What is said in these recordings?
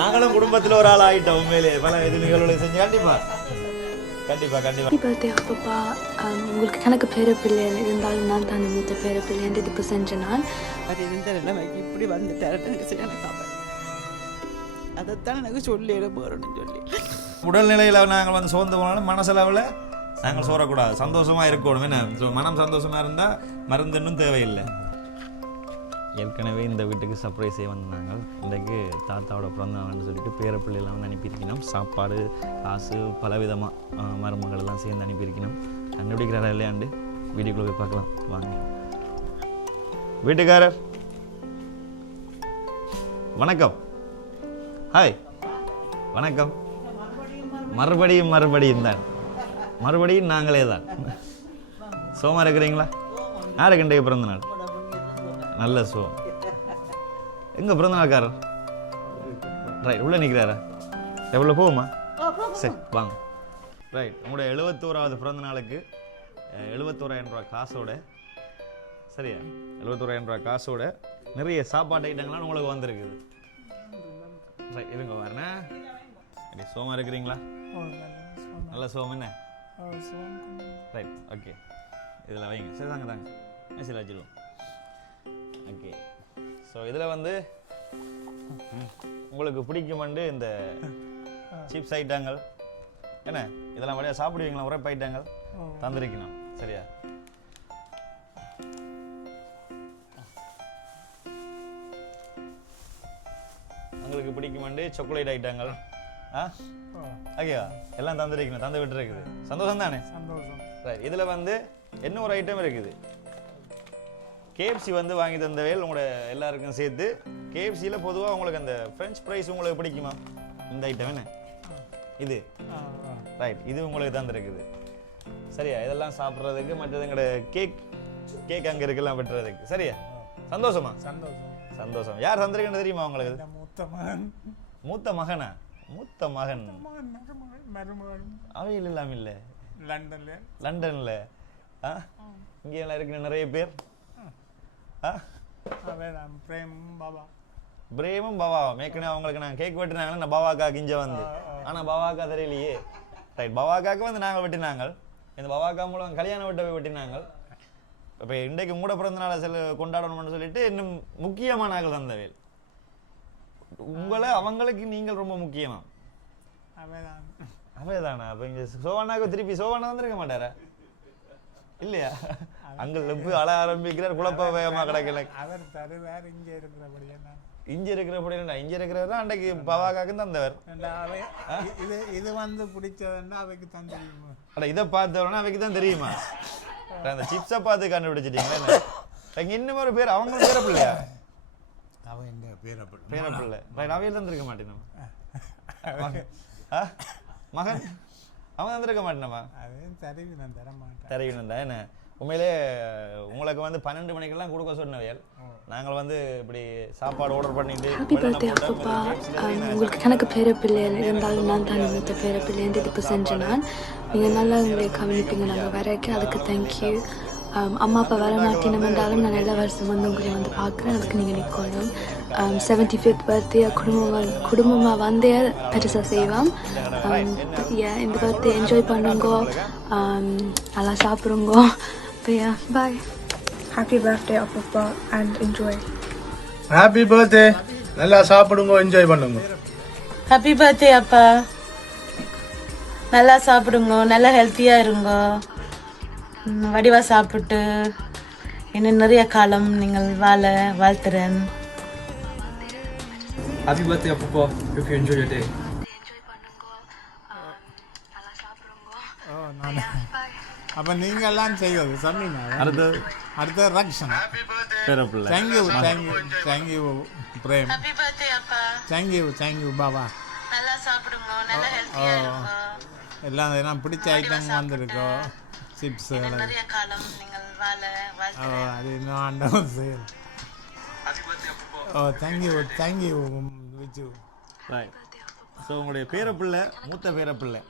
நாங்களும் குடும்பத்தில் ஒரு ஆள் ஆகிட்டோம் உண்மையிலே பல இது நிகழ்வுகளை செஞ்சு கண்டிப்பா ஹாப்பி பர்த்டே அப்பப்பா. உங்களுக்கு கணக்கு பேர பிள்ளை இருந்தாலும் நான் தானே மூத்த பேர பிள்ளைன்ட்டு இப்போ செஞ்ச நாள் அது இருந்த நிலைமைக்கு இப்படி வந்துட்டாருன்னு எனக்கு சரியான கவலை. அதைத்தான் எனக்கு சொல்லிட போகிறோன்னு சொல்லி உடல்நிலையில் நாங்கள் வந்து சோர்ந்து போனாலும் மனசளவில் நாங்கள் சோறக்கூடாது, சந்தோஷமா இருக்கணும். என்ன மனம் சந்தோஷமா இருந்தால் மருந்து இன்னும் தேவையில்லை. ஏற்கனவே இந்த வீட்டுக்கு சர்ப்ரைஸே வந்தாங்க. இன்றைக்கு தாத்தாவோட பிறந்த நாள்னு சொல்லிட்டு பேர பிள்ளைலாம் வந்து அனுப்பியிருக்கணும். சாப்பாடு, காசு, பலவிதமாக மருமகள் எல்லாம் சேர்ந்து அனுப்பியிருக்கணும். கண்டுபிடிக்கிறாரா இல்லையாண்டு வீட்டுக்குள்ளே போய் பார்க்கலாம் வாங்க. வீட்டுக்காரர் வணக்கம். ஹாய் வணக்கம். மறுபடியும் தான் மறுபடியும் நாங்களே தான். சோமா இருக்கிறீங்களா? யாருக்கு இன்றைக்கு பிறந்த நாள்? நல்ல சோம். எங்க பிறந்த நாள்காரர்? ரைட், உள்ள நிற்கிறாரா? எவ்வளோ போகுமா? சரி வாங்க. ரைட், உங்களுடைய 71வது பிறந்த நாளுக்கு 71,000 ரூபா காசோட, சரியா 71,000 ரூபா காசோட நிறைய சாப்பாட்டு ஐட்டங்கள்லாம் உங்களுக்கு வந்திருக்குது. ரைட், இருங்க வரேண்ணா. சோமா இருக்கிறீங்களா? நல்ல சோம். என்ன ரைட், ஓகே, இதில் வைங்க. சரி தாங்க மேசில் வச்சுருவோம். ஓகே, ஸோ இதில் வந்து உங்களுக்கு பிடிக்குமெண்டு இந்த சிப்ஸ் ஐட்டங்கள் என்ன இதெல்லாம் வழியாக சாப்பிடுவீங்களா? உரைப்பு ஐட்டங்கள் தந்திருக்கணும், சரியா? உங்களுக்கு பிடிக்குமெண்டு சாக்லேட் ஐட்டங்கள் ஓகேவா எல்லாம் தந்துருக்கணும், தந்து விட்டு இருக்குது. சந்தோஷம் தானே? சந்தோஷம். ரைட், இதில் வந்து என்ன ஒரு ஐட்டம் இருக்குது, கேஎஃப்சி வந்து வாங்கி தந்தவையில் உங்களோட எல்லாருக்கும் சேர்த்து. கேஎஃப்சியில் பொதுவாக உங்களுக்கு அந்த ஃப்ரெஞ்ச் ஃப்ரைஸ் உங்களுக்கு பிடிக்குமா? இந்த ஐட்டம் என்ன இது? ரைட், இது உங்களுக்கு தந்துருக்குது, சரியா? இதெல்லாம் சாப்பிட்றதுக்கு, மற்றது எங்களோட கேக் அங்கே இருக்கலாம் வெட்டுறதுக்கு, சரியா? சந்தோஷமா? சந்தோஷம். யார் தந்திருக்குன்னு தெரியுமா உங்களுக்கு? மூத்த மகனா? மூத்த மகன் அவையில் இல்லாம இல்லை, லண்டன்ல. இங்கே எல்லாம் இருக்கிற நிறைய பேர். பிரேமும் பவாவும் ஏற்கனவே அவங்களுக்கு நாங்கள் கேக் வெட்டினாங்க. நான் பவாக்கா கிஞ்ச வந்து, ஆனால் பவாக்கா தெரியலையே. ரைட், பவாக்காவுக்கு வந்து நாங்கள் வெட்டினாங்க. இந்த பவாக்கா மூலம் கல்யாணம் வெட்ட போய் வெட்டினாங்க. இப்போ இன்றைக்கு மூட பிறந்த நாளை கொண்டாடணும்னு சொல்லிட்டு இன்னும் முக்கியமான நாங்கள் தந்தவேல் உங்களை அவங்களுக்கு நீங்கள் ரொம்ப முக்கியமா? அவைதானா? அப்ப இங்க சோவனாக்கு திருப்பி சோவனா வந்திருக்க மாட்டாரா? இல்லையா? அங்க போய் அழ ஆரம்பிக்கிறார், குழப்ப வேகமா கிடக்கல. அவர் தருவார் இங்க இருக்கிறபடியா? இங்க இருக்கிறபடியா? இங்க இருக்கிறவர் அன்றைக்கு பவாக்காக்கு தந்தவர். இது வந்து பிடிச்சதுன்னா அவைக்கு தான் தெரியுமா? அட இதை பார்த்தவனா அவைக்கு தான் தெரியுமா? அந்த சிப்ஸை பார்த்து கண்டுபிடிச்சிட்டீங்களா? இங்க இன்னும் ஒரு பேர், அவங்க பேர பிள்ளையா? அவன் எங்க பேரப்பிள்ளை. பேரப்பிள்ளை. ரைட், அவையில் தந்திருக்க மாட்டேன் மகன். அவன் தந்திருக்க மாட்டேனம்மா. தருவினம் தான். என்ன உண்மையிலே உங்களுக்கு வந்து 12 மணிக்கெல்லாம் கொடுக்க சொன்னவையல். நாங்கள் வந்து இப்படி சாப்பாடு ஆர்டர் பண்ணிட்டு ஹாப்பி பர்த்டே அப்பப்பா. உங்களுக்கு கணக்கு பேர பிள்ளை இருந்தாலும் நான் தானே மூத்த பேர பிள்ளைன்ட்டு இப்போ செஞ்ச நாள். நீங்கள் நல்லா எங்களை கவனிப்பீங்க நாங்கள் வரைக்கும், அதுக்கு தேங்க்யூ. அம்மா அப்பா வர மாட்டேனும் என்றாலும் நான் எல்லா வருஷம் வந்து உங்களை வந்து பார்க்குறேன், அதுக்கு நீங்கள் நிற்கணும். 75th பர்த்டே குடும்பமாக வந்தே பெருசாக செய்வோம். இந்த பர்த்டே என்ஜாய் பண்ணுங்க, நல்லா சாப்பிடுங்க. பாய். Happy birthday அப்பப்பா and enjoy. ஹாப்பி பர்த்டே, நல்லா சாப்பிடுங்க, என்ஜாய் பண்ணுங்க. ஹாப்பி பர்த்டே அப்பா, நல்லா சாப்பிடுங்க, நல்லா ஹெல்த்தியாக இருங்க, வடிவா சாப்பிட்டு இன்னும் நிறைய காலம் நீங்கள் வாழ வாழ்த்துறேன். Happy birthday அப்பப்பா, hope you enjoy your day. அப்ப நீங்க எல்லாம் செய்வது சொன்னீங்க. அடுத்த Rakshan. Thank you Prem. Happy birthday அப்பா. தேங்க்யூ பாபா. நல்லா சாப்பிடுங்க, நல்லா ஹெல்த்தியா இருங்க. எல்லாம் பிடிச்ச ஐட்டம் வந்திருக்கோம். சிப்ஸ் நிறைய காலம் நீங்கள் வாழ வாழ்த்துறேன். அது இன்னும் ஆண்டவன் செயல். தேங்க்யூ விச்சு. ரைட், ஸோ உங்களுடைய பேரப்பிள்ளை, மூத்த பேரப்பிள்ளை,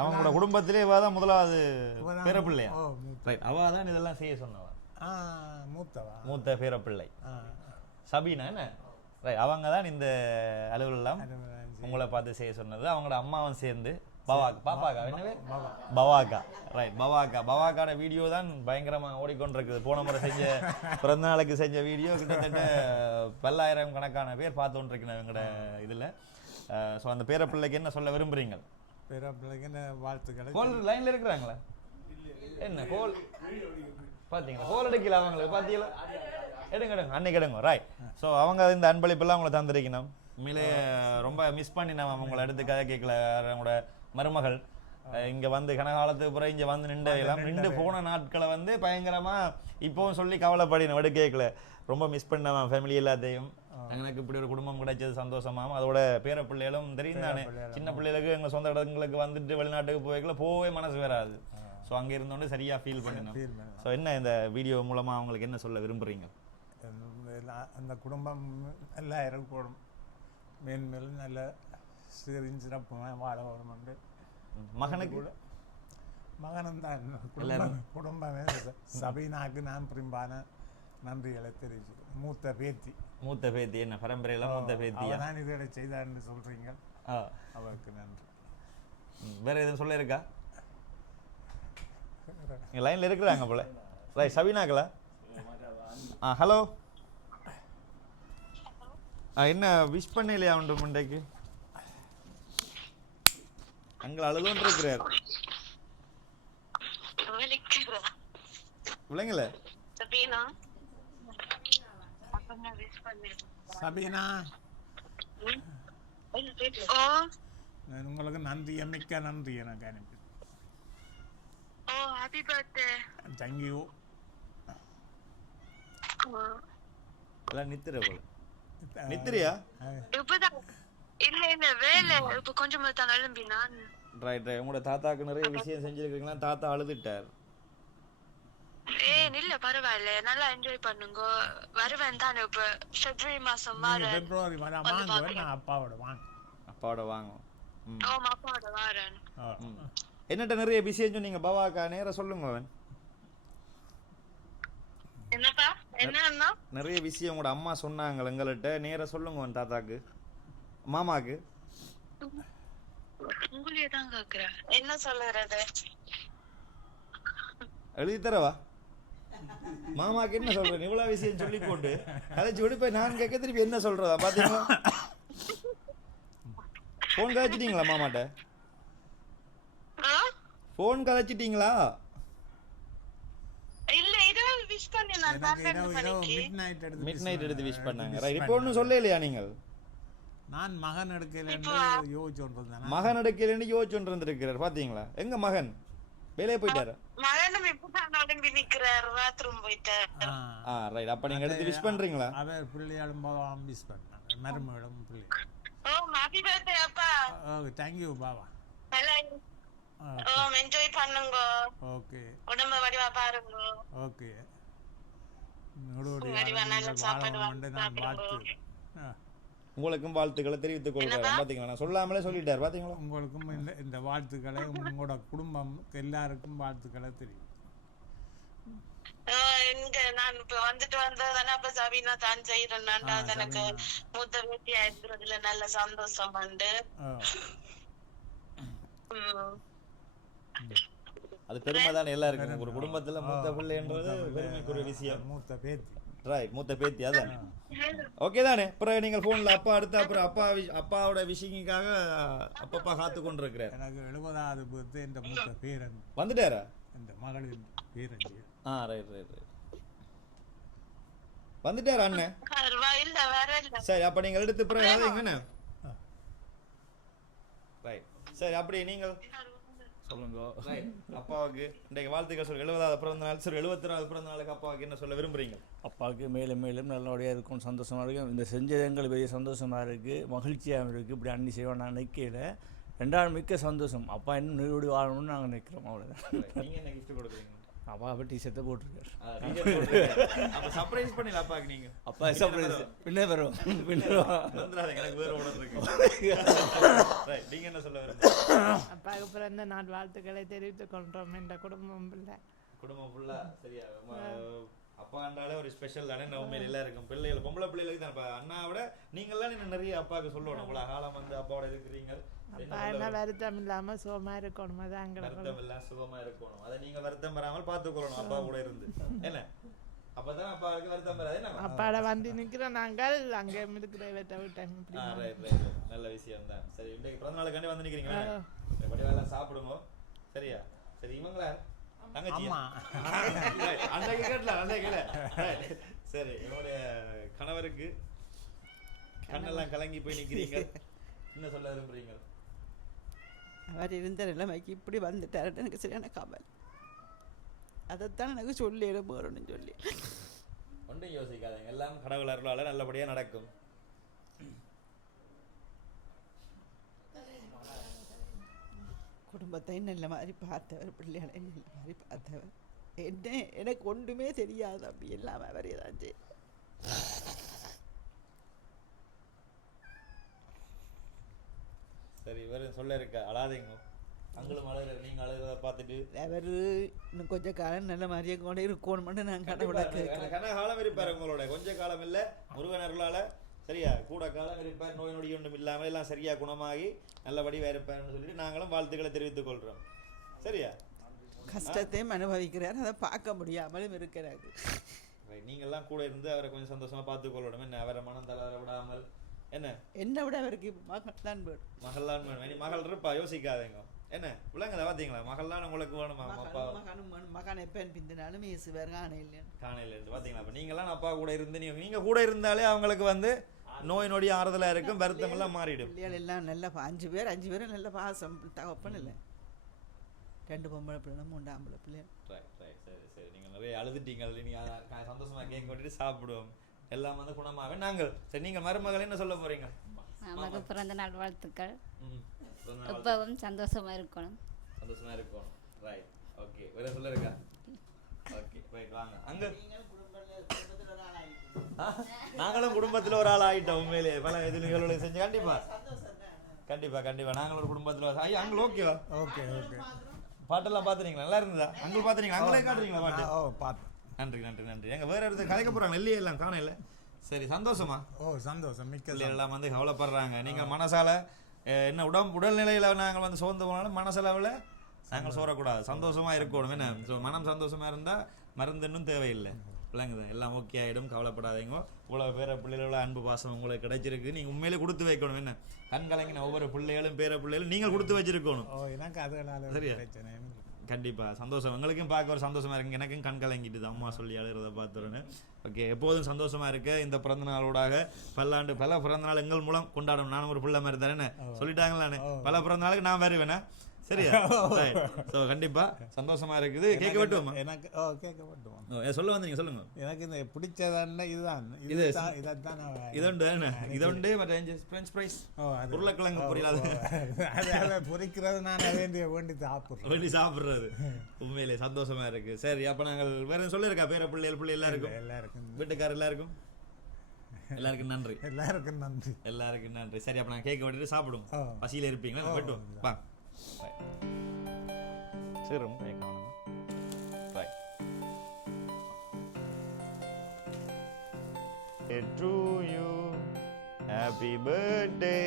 அவங்களோட குடும்பத்திலே தான் முதலாவது பேரப்பிள்ளையா? ரைட், அவள் தான் இதெல்லாம் செய்ய சொன்னவா? மூத்த பேரப்பிள்ளை சபீனா. என்ன ரைட், அவங்க தான் இந்த அலுவலெல்லாம் உங்களை பார்த்து செய்ய சொன்னது. அவங்களோட அம்மாவும் சேர்ந்து பாப்பாக்கா என்ன பேர்? பவாக்கா. ரைட், பவாக்காட வீடியோ தான் பயங்கரமாக ஓடிக்கொண்டிருக்குது. போன முறை செஞ்ச பிறந்த நாளுக்கு செஞ்ச வீடியோ கிட்டத்தட்ட 10,000 கணக்கான பேர் பார்த்து கொண்டிருக்கணும் எங்களோட இதில். ஸோ அந்த பேரப்பிள்ளைக்கு என்ன சொல்ல விரும்புகிறீங்க? பேரப்பிள்ளைக்கு வாழ்த்துக்களை. கோல் லைனில் இருக்கிறாங்களா? என்ன கோல் பார்த்தீங்களா? கோல் அடிக்கல அவங்களுக்கு பார்த்தீங்களா? எடுங்க அன்னைக்கு எடுங்க. ரைட், ஸோ அவங்க இந்த அன்பளிப்பெல்லாம் அவங்களை தந்திருக்கணும். உண்மையிலே ரொம்ப மிஸ் பண்ணி நம்ம அவங்கள எடுத்து கதை கேட்கல. அவங்களோட மருமகள் இங்கே வந்து கனகாலத்துக்கு பிறகு இங்கே வந்து நின்று போன நாட்களை வந்து பயங்கரமாக இப்போவும் சொல்லி கவலைப்படினோம். எடுக்க கேட்கல, ரொம்ப மிஸ் பண்ணவன் ஃபேமிலி எல்லாத்தையும். எனக்கு இப்படி ஒரு குடும்பம் கிடைச்சது சந்தோஷமாகவும், அதோட பேர பிள்ளைகளும் தெரியும் தானே. சின்ன பிள்ளைகளுக்கு எங்கள் சொந்த இடங்களுக்கு வந்துட்டு வெளிநாட்டுக்கு போவே மனசு வராது. ஸோ அங்கே இருந்தோண்டு சரியாக ஃபீல் பண்ணணும். ஸோ என்ன இந்த வீடியோ மூலமாக அவங்களுக்கு என்ன சொல்ல விரும்புகிறீங்க? அந்த குடும்பம் எல்லாரும் கூடும் மேன்மேலும் நல்ல சிறப்பாக வாழ வரும்ண்டு. மகனுக்கு மகனும் தான் குடும்பமே. சபீனாக்கு நான் பிரிம்பான நன்றிகளை தெரிவிச்சு. மூத்த பேத்தி என்ன பரம்பரையில் மூத்த பேத்தி தான் இதோட செய்தான்னு சொல்கிறீங்க, அவருக்கு நன்றி. வேற எதுவும் சொல்ல இருக்கா? லைனில் இருக்கிறாங்க போல. ரைட், சபீனாக்களா? ஹலோ, என்ன விஷ் பண்ணலையா உண்டு முண்டைக்கு? அங்கே அழுதுன்னு இருக்கிறார். விளங்கல சபீனா, உங்களுக்கு நன்றி, மிக்க நன்றி. எனக்கு அனுப்பி தேங்க்யூ. எல்லாம் நித்திர போல. நித்திரியா? இல்ல வேலை இப்ப கொஞ்சம் தான் எழும்பி நான். ரைட், உங்களோட தாத்தாக்கு நிறைய விஷயம் செஞ்சிருக்கீங்களா? தாத்தா அழுதுட்டார். இல்ல பரவாயில்ல, நல்லா என்ஜாய் பண்ணுங்க. வருவேன் தானே இப்ப பிப்ரவரி மாசம் பிப்ரவரி அப்பாவோட வாங்க. அப்பாவோட வாரேன். என்னட்ட நிறைய விஷயம் சொன்னீங்க பவாக்கா, நேர சொல்லுங்க. அவன் என்னப்பா என்ன நிறைய விஷயம் உங்களோட அம்மா சொன்னாங்க எங்கள்கிட்ட, நேர சொல்லுங்க அவன் தாத்தாக்கு மாமாக்கு. உங்களையே தான் கேக்குறேன், என்ன சொல்லுறது? எழுதி தரவா? மாமாக்கு என்ன சொல்றேன்? இவ்வளவு விஷயம் சொல்லி போட்டு கதைச்சு விடுப்ப நான் கேட்க திருப்பி என்ன சொல்றதா? பாத்தீங்களா, போன் கதைச்சிட்டீங்களா மாமாட்ட? போன் கதைச்சிட்டீங்களா? இல்ல, இது விஷ் பண்ணி நான் மிட் நைட் எடுத்து விஷ் பண்ணாங்க. ரைட், இப்போ ஒன்றும் சொல்லலையா நீங்கள்? நான் மகன் எடுக்கலன்னு யோசிச்சுருந்தேன். மகன் எடுக்கலன்னு யோசிச்சுருந்துருக்கிறார். பாத்தீங்களா, எங்க மகன் வேலையை போயிட்டாரு. மகனும் இப்பதான் நடந்து நிக்கிறாரு, பாத்ரூம் போயிட்டாரு. ரைட், அப்ப நீங்க எடுத்து விஷ் பண்றீங்களா? அவர் பிள்ளையாலும் விஷ் பண்ணாங்க, மருமகளும் பிள்ளை. ஹாப்பி பர்த்டே அப்பா. தேங்க்யூ பாபா. என்ஜாய் பண்ணுங்க. ஓகே, உடம்ப வடிவா பாருங்க. ஓகே, உங்களுக்கும் வாழ்த்துக்களை தெரிவித்துக் கொள்கிறேன். பாத்தீங்களா, நான் சொல்லாமலே சொல்லிட்டார். பாத்தீங்களா, உங்களுக்கும் இந்த வாழ்த்துக்களை, உங்களோட குடும்பம் எல்லாருக்கும் வாழ்த்துக்களை தெரியும். இங்க நான் இப்ப வந்துட்டு வந்ததானே, அப்ப சபீனா தான் செய்யறேன். எனக்கு மூத்த பேட்டியா இருக்கிறதுல நல்ல சந்தோஷம் உண்டு. அது பெருமை தானே எல்லாருக்கும். ஒரு குடும்பத்துல மூத்த பிள்ளைன்றது பெருமைக்குரிய விஷயம். மூத்த பேத்தி. ரைட், மூத்த பேத்தி அதான். ஓகே தானே. அப்புறம் நீங்கள் போன்ல அப்பா அடுத்து அப்புறம் அப்பாவோட விஷயங்களுக்காக அப்பப்பா காத்து கொண்டிருக்கிறார். எனக்கு 70வது பர்த்டே இந்த மூத்த பேரன் வந்துட்டாரா? இந்த மகளின் பேரன். ரைட் ரைட் ரைட், வந்துட்டாரா அண்ணன்? சரி, அப்ப நீங்கள் எடுத்து பிறகு எங்கண்ணே? ரைட், சரி, அப்படி நீங்கள் சொல்லுங்க. அப்பாவுக்கு இன்றைக்கு வாழ்த்துக்கள் சொல்லுங்க. 70வது பிறந்த நாள், சரி 71வது பிறந்த நாளுக்கு அப்பாவுக்கு என்ன சொல்ல விரும்புறீங்க? அப்பாவுக்கு மேலும் மேலும் நல்லபடியாக இருக்கும், சந்தோஷமாக இருக்கும். இந்த செஞ்சது எங்களுக்கு பெரிய சந்தோஷமாக இருக்குது, மகிழ்ச்சியாக இருக்குது. இப்படி அண்ணி செய்வோம் நான் நிற்கல. ரெண்டாவது மிக்க சந்தோஷம். அப்பா இன்னும் நீரோடி வாழணும்னு நாங்கள் நிற்கிறோம். அவ்வளோதான். நீங்கள் என்ன கிஃப்ட் கொடுக்குறீங்க? அப்பா அப்போ டிஷர்ட்டை போட்டிருக்காரு. அப்போ சர்ப்ரைஸ் பண்ணல அப்பாவுக்கு நீங்கள்? அப்பா சர்ப்ரைஸ் பின்னே வரும், பின்னே வந்துடாதீங்க, எனக்கு வேறு ஓட இருக்கு. நீங்கள் என்ன சொல்ல விரும்புறீங்க? அப்பாவுக்கு பிறந்த நாள் வாழ்த்துக்களை தெரிவித்துக் கொள்கிறோம். இந்த குடும்பம் ஃபுல்லாக ஃபுல்லாக சரியா அப்பா கண்டாலே ஒரு ஸ்பெஷல் தானே நம்ம உண்மையில எல்லாருக்கும் பிள்ளைகள் பொம்பளை பிள்ளைகளுக்கு தான். இப்போ அண்ணாவோட நீங்கள்லாம் இன்னும் நிறைய அப்பாவுக்கு சொல்லணும். இவ்வளோ காலம் வந்து அப்பாவோட இருக்கிறீங்க, என்ன வருத்தம் இல்லாமல் சுகமாக இருக்கணும். அதான் வருத்தம் எல்லாம் சுகமா இருக்கணும். அதை நீங்க வருத்தம் பெறாமல் பார்த்துக்கொள்ளணும் அப்பா கூட இருந்து. என்ன அப்பதான் அப்பாவுக்கு வருத்தம் பெறாது. என்ன அப்பாட வந்து நிற்கிற நாங்கள் அங்கே இருக்கிற டைம். நல்ல விஷயம் தான். சரி, இன்றைக்கு பிறந்த நாளுக்காண்டி வந்து நிக்கிறீங்க. படிவெல்லாம் சாப்பிடுங்க. சரியா? சரி, இவங்களா தங்கச்சியா? அன்றைக்கு கேட்டலாம், அன்றைக்கு கேள. சரி, என்னுடைய கணவருக்கு கண்ணெல்லாம் கலங்கி போய் நிக்கிறீங்க, என்ன சொல்ல விரும்புறீங்க? அவர் இருந்த நிலைமைக்கு இப்படி வந்துட்டாருன்னு எனக்கு சரியான கவலை. அதைத்தான் எனக்கு சொல்லி போகிறோன்னு சொல்லி. ஒன்றும் யோசிக்காதீங்க, எல்லாம் கடவுள் அருளால நல்லபடியா நடக்கும். குடும்பத்தை நல்ல மாதிரி பார்த்தவர், பிள்ளைகளை நல்ல மாதிரி பார்த்தவர். எனக்கு ஒன்றுமே தெரியாது. அப்படி எல்லாம் அவர் ஏதாச்சும் சரி, இவர் சொல்ல இருக்க அழாதீங்க. அங்களும் அழுகிற, நீங்க அழுகிறத பார்த்துட்டு அவர் இன்னும் கொஞ்சம் காலம் நல்ல மாதிரியே கூட இருக்கணும்னு நான் கடவுளை கேட்குறேன். கன காலம் இருப்பார் உங்களோட, கொஞ்ச காலம் இல்லை, முருகன் அருளால சரியா கூட காலம் இருப்பார். நோய் நொடி ஒன்றும் இல்லாமல் எல்லாம் சரியா குணமாகி நல்லபடியாக இருப்பார்னு சொல்லிட்டு நாங்களும் வாழ்த்துக்களை தெரிவித்துக் கொள்கிறோம். சரியா? கஷ்டத்தையும் அனுபவிக்கிறார், அதை பார்க்க முடியாமலும் இருக்கிறாரு. நீங்கள்லாம் கூட இருந்து அவரை கொஞ்சம் சந்தோஷமா பார்த்துக்கொள்ளணும். என்ன அவரை மனம் தளர விடாமல். என்ன விட அவருக்கு மகள் தான் வேணும். மகள் தான் வேணும். இனி மகள் இருப்பா, யோசிக்காதீங்க. என்ன விளங்குதா? பார்த்தீங்களா? மகள்லாம் உங்களுக்கு வேணுமா? அப்பா மகன் எப்போ பிந்தினாலும் இயேசுவார் காணையில் பார்த்தீங்களா? அப்போ நீங்களாம் அப்பா கூட இருந்து நீங்கள் கூட இருந்தாலே அவங்களுக்கு வந்து நோய் நொடி ஆறுதலாக இருக்கும், வருத்தம் எல்லாம் மாறிடும். பிள்ளைகள் எல்லாம் நல்ல 5 பேரும் நல்ல பாசம் தகப்பன் இல்லை. 2 பொம்பளை பிள்ளை 3 ஆம்பளை பிள்ளை. சரி சரி, நீங்கள் நிறைய அழுதுட்டீங்க. நீங்கள் சந்தோஷமாக கேக் கொண்டுட்டு சாப்பிடுவோம், எல்லாம் வந்து குணமாகவே நாங்கள். சரி, நீங்கள் மருமகள் என்ன சொல்ல போகிறீங்க? நமக்கு பிறந்த நாள் வாழ்த்துக்கள். எப்பவும் சந்தோஷமா இருக்கணும். சந்தோஷமா இருக்கணும். Right, okay. வேற சொல்ல இருக்கா? ஓகே, ரைட், வாங்க. அங்க நாங்களும் குடும்பத்தில் ஒரு ஆள் ஆகிட்டோம். உண்மையிலே பல இது நிகழ்வுகளை செஞ்சு கண்டிப்பா கண்டிப்பா கண்டிப்பா நாங்களும் ஒரு குடும்பத்தில். ஐயா, அங்கே ஓகேவா? Okay okay. பாட்டெல்லாம் பார்த்துறீங்களா? நல்லா இருந்ததா? அங்கே பார்த்துறீங்களா? அங்களே காட்டுறீங்களா பாட்டு? பார்த்து. நன்றி நன்றி நன்றி. எங்கள் வேற இடத்துல கலைக்க போகிறாங்க, இல்லையே எல்லாம் காணையில். சரி, சந்தோஷமா? சந்தோஷம். மிக்க எல்லாம் வந்து கவலைப்படுறாங்க. நீங்கள் மனசால என்ன உடல்நிலையில் நாங்கள் வந்து சோர்ந்து போனாலும் மனசளவில் நாங்கள் சோறக்கூடாது, சந்தோஷமா இருக்கணும். என்ன மனம் சந்தோஷமா இருந்தால் மருந்து இன்னும் தேவையில்லை. பிள்ளைங்க எல்லாம் ஓகே ஆகிடும், கவலைப்படாதீங்க. இவ்வளோ பேர பிள்ளைகளோட அன்பு பாசம் உங்களுக்கு கிடைச்சிருக்கு. நீங்கள் உண்மையிலே கொடுத்து வைக்கணும். என்ன கண் கலங்கின ஒவ்வொரு பிள்ளைகளும் பேர பிள்ளைகளும் நீங்கள் கொடுத்து வச்சிருக்கணும். எனக்கு அதனால சரியா? கண்டிப்பாக சந்தோஷம். எங்களுக்கும் பார்க்க ஒரு சந்தோஷமா இருக்கு. எனக்கும் கண் கலங்கிட்டு அம்மா சொல்லி அழுகிறத பார்த்துருன்னு. ஓகே, எப்போதும் சந்தோஷமா இருக்க இந்த பிறந்த நாளோடாக பல பிறந்த நாள் எங்கள் மூலம் கொண்டாடணும். நானும் ஒரு பிள்ளை மாதிரி தானே சொல்லிட்டாங்களானே, பல பிறந்த நாளுக்கு நான் வருவேண்ணே. சரியா? ஸோ கண்டிப்பா சந்தோஷமா இருக்குது. கேட்க விட்டுவோமா? எனக்கு கேட்க விட்டுவோம். சொல்ல வந்தீங்க, சொல்லுங்க. எனக்கு இந்த பிடிச்சதான இதுதான் இதொண்டு ஃப்ரெஞ்ச் ஃப்ரைஸ், உருளைக்கிழங்கு பொரியல், அதை பொரிக்கிறது நான் வேண்டி சாப்பிட்றது. உண்மையிலே சந்தோஷமா இருக்கு. சரி, அப்போ நாங்கள் வேற சொல்லியிருக்கா பேர பிள்ளை எல்லாருக்கும் வீட்டுக்காரர் எல்லாருக்கும் நன்றி. எல்லாருக்கும் நன்றி. சரி, அப்போ நாங்கள் கேட்க விட்டுட்டு சாப்பிடுவோம். பசியில் இருப்பீங்களா? வெட்டுவோம். பா சரி, to you, happy birthday.